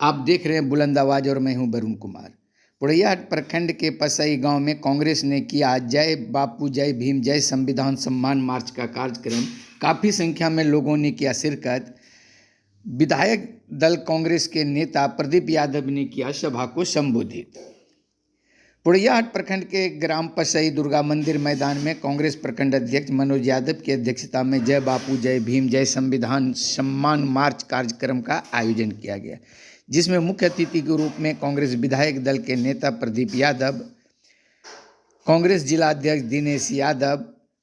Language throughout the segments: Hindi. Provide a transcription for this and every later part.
आप देख रहे हैं बुलंद आवाज और मैं हूं वरुण कुमार। पोड़ैयाहाट प्रखंड के पसई गांव में कांग्रेस ने किया जय बापू जय भीम जय संविधान सम्मान मार्च का कार्यक्रम। काफ़ी संख्या में लोगों ने किया शिरकत। विधायक दल कांग्रेस के नेता प्रदीप यादव ने किया सभा को संबोधित। पोड़ैयाहाट प्रखंड के ग्राम पसई दुर्गा मंदिर मैदान में कांग्रेस प्रखंड अध्यक्ष मनोज यादव की अध्यक्षता में जय बापू जय भीम जय संविधान सम्मान मार्च कार्यक्रम का आयोजन किया गया, जिसमें मुख्य अतिथि के रूप में कांग्रेस विधायक दल के नेता प्रदीप यादव, कांग्रेस जिला अध्यक्ष दिनेश यादव,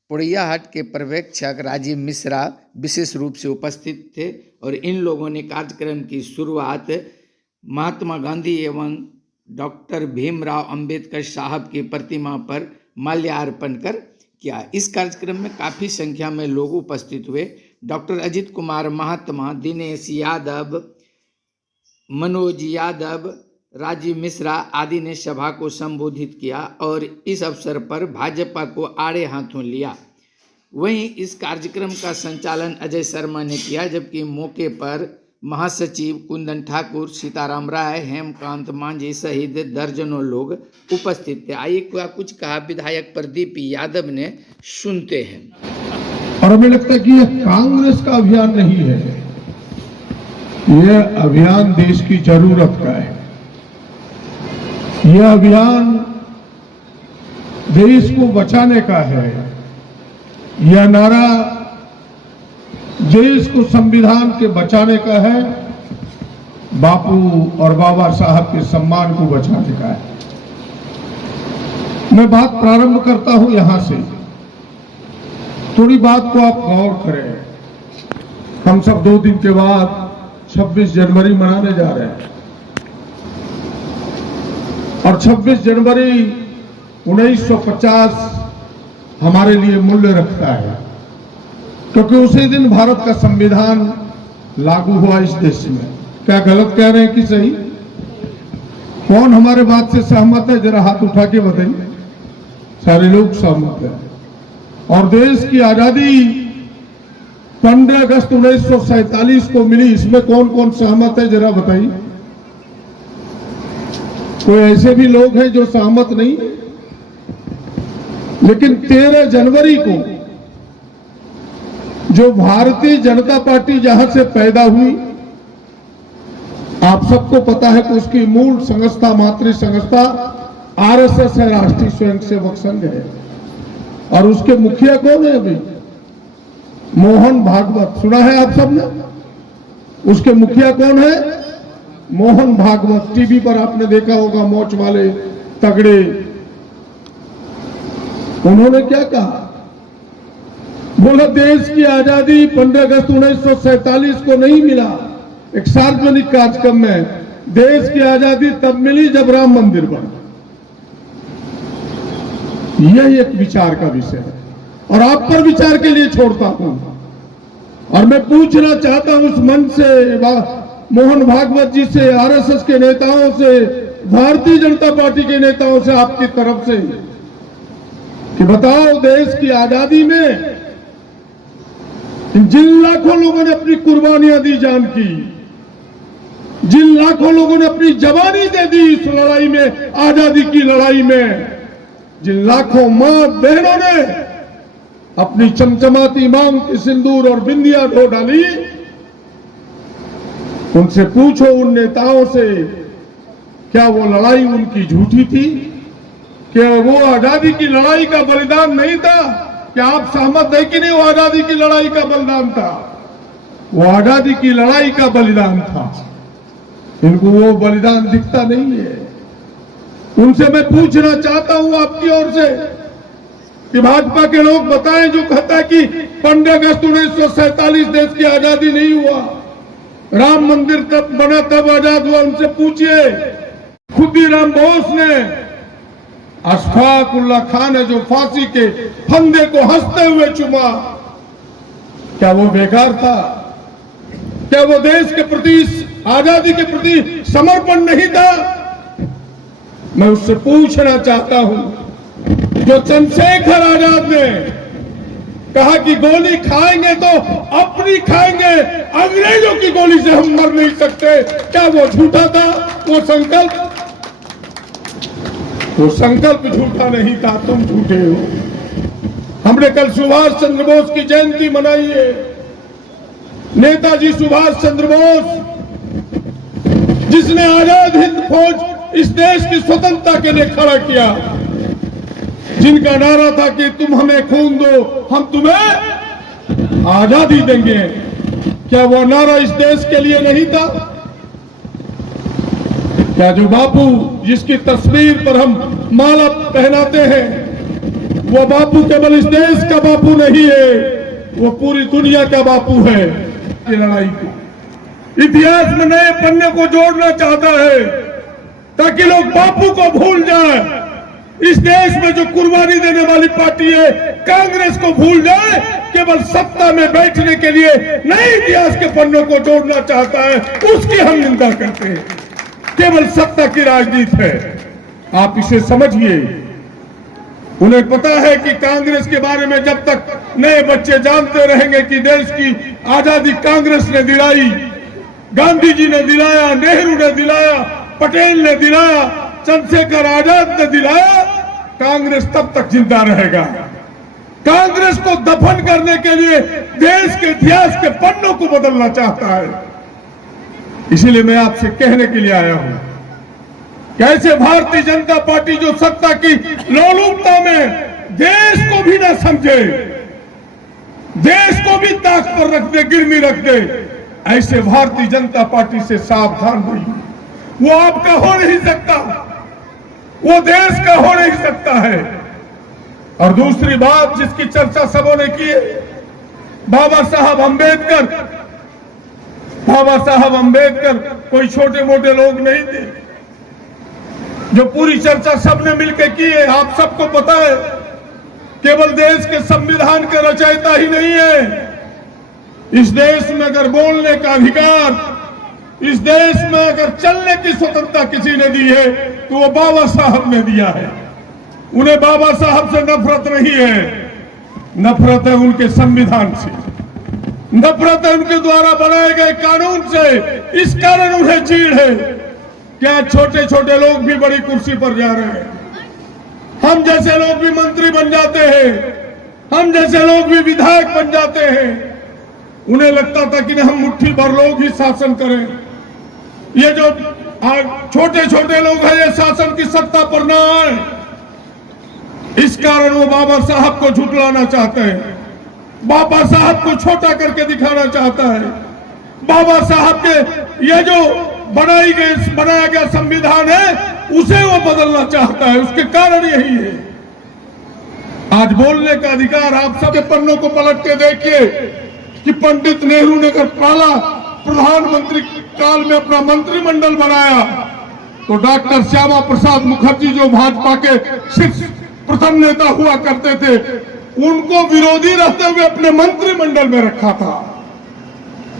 पोड़ैयाहाट के पर्यवेक्षक राजीव मिश्रा विशेष रूप से उपस्थित थे और इन लोगों ने कार्यक्रम की शुरुआत महात्मा गांधी एवं डॉक्टर भीमराव अंबेडकर साहब की प्रतिमा पर माल्यार्पण कर किया। इस कार्यक्रम में काफ़ी संख्या में लोग उपस्थित हुए। डॉक्टर अजित कुमार महात्मा, दिनेश यादव, मनोज यादव, राजीव मिश्रा आदि ने सभा को संबोधित किया और इस अवसर पर भाजपा को आड़े हाथों लिया। वहीं इस कार्यक्रम का संचालन अजय शर्मा ने किया, जबकि मौके पर महासचिव कुंदन ठाकुर, सीताराम राय, हेमकांत मांझी सहित दर्जनों लोग उपस्थित थे। आइए कुछ कहा विधायक प्रदीप यादव ने, सुनते हैं। और हमें लगता है कि यह कांग्रेस का अभियान नहीं है, यह अभियान देश की जरूरत का है। यह अभियान देश को बचाने का है। यह नारा देश को संविधान के बचाने का है, बापू और बाबा साहब के सम्मान को बचाने का है। मैं बात प्रारंभ करता हूं यहां से। थोड़ी बात को आप गौर करें। हम सब 2 दिन के बाद 26 जनवरी मनाने जा रहे हैं और 26 जनवरी 1950 हमारे लिए मूल्य रखता है, क्योंकि उसी दिन भारत का संविधान लागू हुआ इस देश में। क्या गलत कह रहे हैं कि सही? कौन हमारे बात से सहमत है? जरा हाथ उठा के बताइए। सारे लोग सहमत हैं। और देश की आजादी 15 अगस्त 1947 को मिली, इसमें कौन कौन सहमत है जरा बताइए। कोई ऐसे भी लोग हैं जो सहमत नहीं। लेकिन 13 जनवरी को जो भारतीय जनता पार्टी जहां से पैदा हुई, आप सबको पता है कि उसकी मूल संस्था, मातृ संस्था आरएसएस है, राष्ट्रीय स्वयंसेवक संघ है। और उसके मुखिया कौन है अभी? मोहन भागवत। सुना है आप सबने? उसके मुखिया कौन है? मोहन भागवत। टीवी पर आपने देखा होगा, मोच वाले तगड़े। उन्होंने क्या कहा? बोला देश की आजादी 15 अगस्त 1947 को नहीं मिला। एक सार्वजनिक कार्यक्रम में देश की आजादी तब मिली जब राम मंदिर बना। यह एक विचार का विषय है और आप पर विचार के लिए छोड़ता हूं। और मैं पूछना चाहता हूं उस मंच से, मोहन भागवत जी से, आरएसएस के नेताओं से, भारतीय जनता पार्टी के नेताओं से, आपकी तरफ से, कि बताओ देश की आजादी में जिन लाखों लोगों ने अपनी कुर्बानियां दी जान की, जिन लाखों लोगों ने अपनी जवानी दे दी इस लड़ाई में, आजादी की लड़ाई में, जिन लाखों मां बहनों ने अपनी चमचमाती मांग की सिंदूर और बिंदियां ढो डाली, उनसे पूछो, उन नेताओं से, क्या वो लड़ाई उनकी झूठी थी? क्या वो आजादी की लड़ाई का बलिदान नहीं था? क्या आप सहमत है कि नहीं? वो आजादी की लड़ाई का बलिदान था। वो आजादी की लड़ाई का बलिदान था। इनको वो बलिदान दिखता नहीं है। उनसे मैं पूछना चाहता हूं आपकी ओर से कि भाजपा के लोग बताएं जो कहता है कि 15 अगस्त 1947 देश की आजादी नहीं हुआ, राम मंदिर तब बना तब आजाद हुआ। उनसे पूछिए, खुदीराम बोस ने, अशफाक उल्लाह खान ने जो फांसी के फंदे को हंसते हुए चुमा, क्या वो बेकार था? क्या वो देश के प्रति, आजादी के प्रति समर्पण नहीं था? मैं उससे पूछना चाहता हूं, जो चंद्रशेखर आजाद ने कहा कि गोली खाएंगे तो अपनी खाएंगे, अंग्रेजों की गोली से हम मर नहीं सकते। क्या वो झूठा था? वो संकल्प झूठा नहीं था, तुम झूठे हो। हमने कल सुभाष चंद्र बोस की जयंती मनाई है। नेताजी सुभाष चंद्र बोस, जिसने आजाद हिंद फौज इस देश की स्वतंत्रता के लिए खड़ा किया, जिनका नारा था कि तुम हमें खून दो, हम तुम्हें आजादी देंगे। क्या वो नारा इस देश के लिए नहीं था? क्या जो बापू जिसकी तस्वीर पर हम माला पहनाते हैं, वो बापू केवल इस देश का बापू नहीं है, वो पूरी दुनिया का बापू है। ये लड़ाई को इतिहास में नए पन्ने को जोड़ना चाहता है ताकि लोग बापू को भूल जाएं। इस देश में जो कुर्बानी देने वाली पार्टी है कांग्रेस को भूल जाए, केवल सत्ता में बैठने के लिए नए इतिहास के पन्नों को जोड़ना चाहता है, उसकी हम निंदा करते हैं। केवल सत्ता की राजनीति है, आप इसे समझिए। उन्हें पता है कि कांग्रेस के बारे में जब तक नए बच्चे जानते रहेंगे कि देश की आजादी कांग्रेस ने दिलाई, गांधी जी ने दिलाया, नेहरू ने दिलाया, पटेल ने दिलाया, चंद्रशेखर आजाद ने दिलाया, कांग्रेस तब तक जिंदा रहेगा। कांग्रेस को दफन करने के लिए देश के इतिहास के पन्नों को बदलना चाहता है। इसीलिए मैं आपसे कहने के लिए आया हूं, कैसे भारतीय जनता पार्टी जो सत्ता की लोलुपता में देश को भी ना समझे, देश को भी ताक पर रख दे, गिरनी रख दे, ऐसे भारतीय जनता पार्टी से सावधान रहिए। वो आपका हो नहीं सकता, वो देश का हो नहीं सकता है। और दूसरी बात जिसकी चर्चा सबों ने की है, बाबा साहब अंबेडकर कोई छोटे मोटे लोग नहीं थे। जो पूरी चर्चा सबने मिलकर की है, आप सबको पता है, केवल देश के संविधान के रचयिता ही नहीं है। इस देश में अगर बोलने का अधिकार, इस देश में अगर चलने की स्वतंत्रता किसी ने दी है तो वो बाबा साहब ने दिया है। उन्हें बाबा साहब से नफरत नहीं है, नफरत है उनके संविधान से, नफरत है उनके द्वारा बनाए गए कानून से। इस कारण उन्हें चीड़ है। क्या छोटे छोटे लोग भी बड़ी कुर्सी पर जा रहे हैं, हम जैसे लोग भी मंत्री बन जाते हैं, हम जैसे लोग भी विधायक बन जाते हैं। उन्हें लगता था कि हम मुट्ठी भर लोग ही शासन करें, ये जो छोटे छोटे लोग हैं ये शासन की सत्ता पर ना आए। इस कारण वो बाबा साहब को झुठलाना चाहते हैं, बाबा साहब को छोटा करके दिखाना चाहता है। बाबा साहब के ये जो बनाया गया संविधान है उसे वो बदलना चाहता है, उसके कारण यही है। आज बोलने का अधिकार, आप सबके पन्नों को पलट के देखिए कि पंडित नेहरू ने अगर पहला प्रधानमंत्री काल में अपना मंत्रिमंडल बनाया तो डॉक्टर श्यामा प्रसाद मुखर्जी जो भाजपा के शीर्ष प्रथम नेता हुआ करते थे, उनको विरोधी रहते हुए अपने मंत्रिमंडल में रखा था।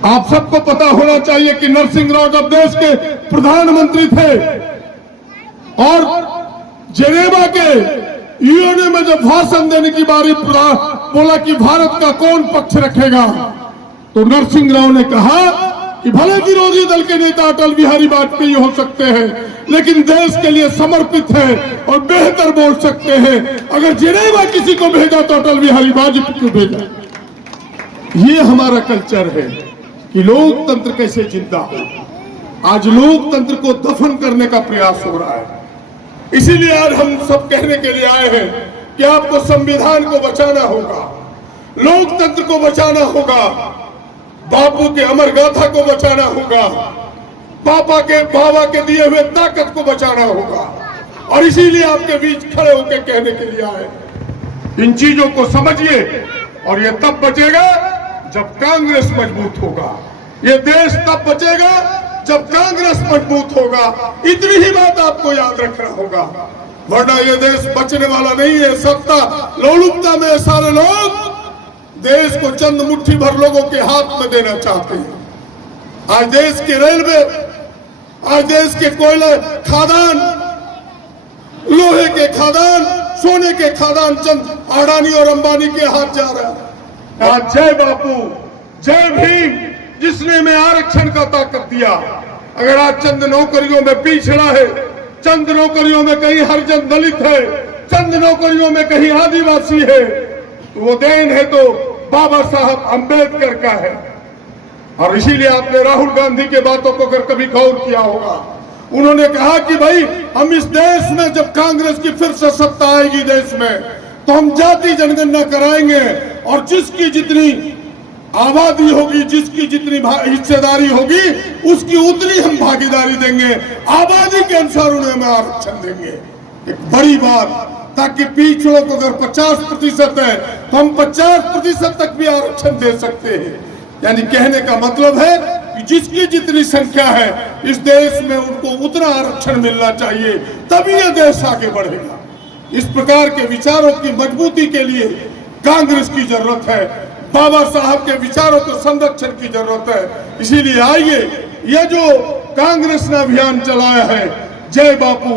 आप सबको पता होना चाहिए कि नरसिंह राव जब देश के प्रधानमंत्री थे और जेनेवा के यूएनए में जब भाषण देने की बारी बोला कि भारत का कौन पक्ष रखेगा, तो नरसिंह राव ने कहा कि भले विरोधी दल के नेता अटल बिहारी वाजपेयी हो सकते हैं, लेकिन देश के लिए समर्पित है और बेहतर बोल सकते हैं। अगर जेनेवा किसी को भेजा तो अटल बिहारी वाजपेयी को भेजा। ये हमारा कल्चर है कि लोकतंत्र कैसे जिंदा हो। आज लोकतंत्र को दफन करने का प्रयास हो रहा है। इसीलिए आज हम सब कहने के लिए आए हैं कि आपको संविधान को बचाना होगा, लोकतंत्र को बचाना होगा, बापू के अमर गाथा को बचाना होगा, बाबा के दिए हुए ताकत को बचाना होगा। और इसीलिए आपके बीच खड़े होकर कहने के लिए आए, इन चीजों को समझिए। और ये तब बचेगा जब कांग्रेस मजबूत होगा, ये देश तब बचेगा जब कांग्रेस मजबूत होगा। इतनी ही बात आपको याद रखना होगा, वरना ये देश बचने वाला नहीं है। सत्ता लोलुपता में सारे लोग देश को चंद मुट्ठी भर लोगों के हाथ में देना चाहते हैं। आज देश के रेलवे, आज देश के कोयला खादान, लोहे के खादान, सोने के खादान चंद अडानी और अंबानी के हाथ जा रहा है। कहा जय बापू, जय भीम, जिसने में आरक्षण का ताकत दिया। अगर आज चंद नौकरियों में पिछड़ा है, चंद नौकरियों में कहीं हरिजन दलित है, चंद नौकरियों में कहीं आदिवासी है, तो वो देन है तो बाबा साहब अंबेडकर का है। और इसीलिए आपने राहुल गांधी के बातों को अगर कभी गौर किया होगा, उन्होंने कहा कि भाई हम इस देश में जब कांग्रेस की फिर से सत्ता आएगी देश में, तो हम जाति जनगणना कराएंगे और जिसकी जितनी आबादी होगी, जिसकी जितनी हिस्सेदारी होगी, उसकी उतनी हम भागीदारी देंगे, आबादी के अनुसार उन्हें हम आरक्षण देंगे। एक बड़ी बात, ताकि पिछड़ों को अगर 50% है तो हम 50% तक भी आरक्षण दे सकते हैं। यानी कहने का मतलब है कि जिसकी जितनी संख्या है इस देश में उनको उतना आरक्षण मिलना चाहिए, तभी यह देश आगे बढ़ेगा। इस प्रकार के विचारों की मजबूती के लिए कांग्रेस की जरूरत है, बाबा साहब के विचारों के संरक्षण की जरूरत है। इसीलिए आइए, यह जो कांग्रेस ने अभियान चलाया है, जय बापू,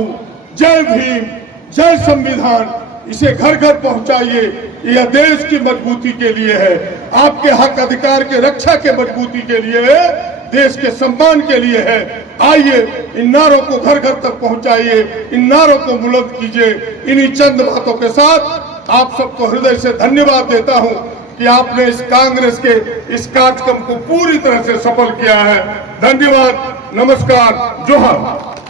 जय भीम, जय संविधान, इसे घर घर पहुंचाइए। यह देश की मजबूती के लिए है, आपके हक अधिकार के रक्षा के मजबूती के लिए है, देश के सम्मान के लिए है। आइए, इन नारों को घर घर तक पहुंचाइए, इन नारों को बुलंद कीजिए। इन्हीं चंद बातों के साथ आप सबको हृदय से धन्यवाद देता हूं कि आपने इस कांग्रेस के इस कार्यक्रम को पूरी तरह से सफल किया है। धन्यवाद, नमस्कार, जोहार।